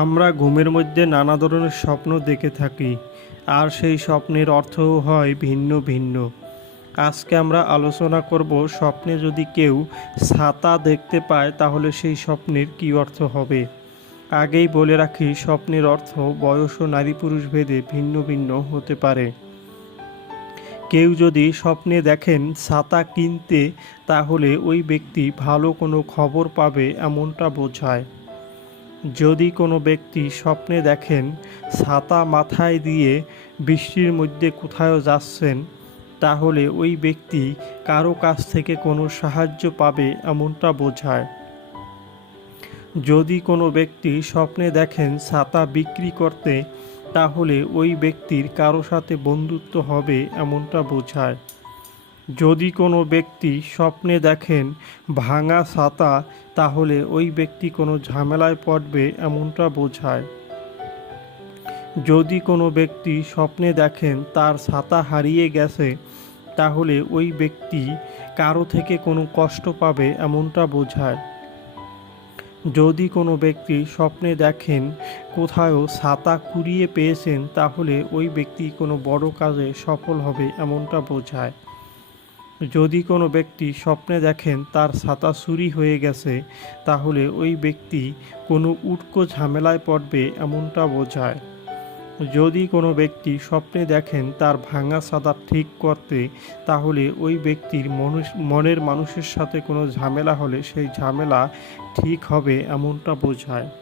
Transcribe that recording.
আমরা ঘুমের মধ্যে নানা ধরনের স্বপ্ন দেখে থাকি, আর সেই স্বপ্নের অর্থও হয় ভিন্ন ভিন্ন। আজকে আমরা আলোচনা করব স্বপ্নে যদি কেউ ছাতা দেখতে পায়, তাহলে সেই স্বপ্নের কী অর্থ হবে? আগেই বলে রাখি, স্বপ্নের অর্থ বয়স ও নারী পুরুষ ভেদে ভিন্ন ভিন্ন হতে পারে। কেউ যদি স্বপ্নে দেখেন ছাতা কিনতে, তাহলে ওই ব্যক্তি ভালো কোনো খবর পাবে এমনটা বোঝায়। যদি কোনো ব্যক্তি স্বপ্নে দেখেন ছাতা মাথায় দিয়ে বৃষ্টির মধ্যে কোথাও যাচ্ছেন, তাহলে ওই ব্যক্তি কারও কাছ থেকে কোনো সাহায্য পাবে এমনটা বোঝায়। যদি কোনো ব্যক্তি স্বপ্নে দেখেন ছাতা বিক্রি করতে, তাহলে ওই ব্যক্তির কারও সাথে বন্ধুত্ব হবে এমনটা বোঝায়। যদি কোনো ব্যক্তি স্বপ্নে দেখেন ভাঙা ছাতা, তাহলে ওই ব্যক্তি কোনো ঝামেলায় পড়বে এমনটা বোঝায়। যদি কোনো ব্যক্তি স্বপ্নে দেখেন তার ছাতা হারিয়ে গেছে, তাহলে ওই ব্যক্তি কারও থেকে কোনো কষ্ট পাবে এমনটা বোঝায়। যদি কোনো ব্যক্তি স্বপ্নে দেখেন কোথাও ছাতা কুড়িয়ে পেয়েছেন, তাহলে ওই ব্যক্তি কোনো বড় কাজে সফল হবে এমনটা বোঝায়। যদি কোনো ব্যক্তি স্বপ্নে দেখেন তার ছাতা চুরি হয়ে গেছে, তাহলে ওই ব্যক্তি কোনো উটকো ঝামেলায় পড়বে এমনটা বোঝায়। যদি কোনো ব্যক্তি স্বপ্নে দেখেন তার ভাঙা ছাতা ঠিক করতে, তাহলে ওই ব্যক্তির মানুষ মনের মানুষের সাথে কোনো ঝামেলা হলে সেই ঝামেলা ঠিক হবে এমনটা বোঝায়।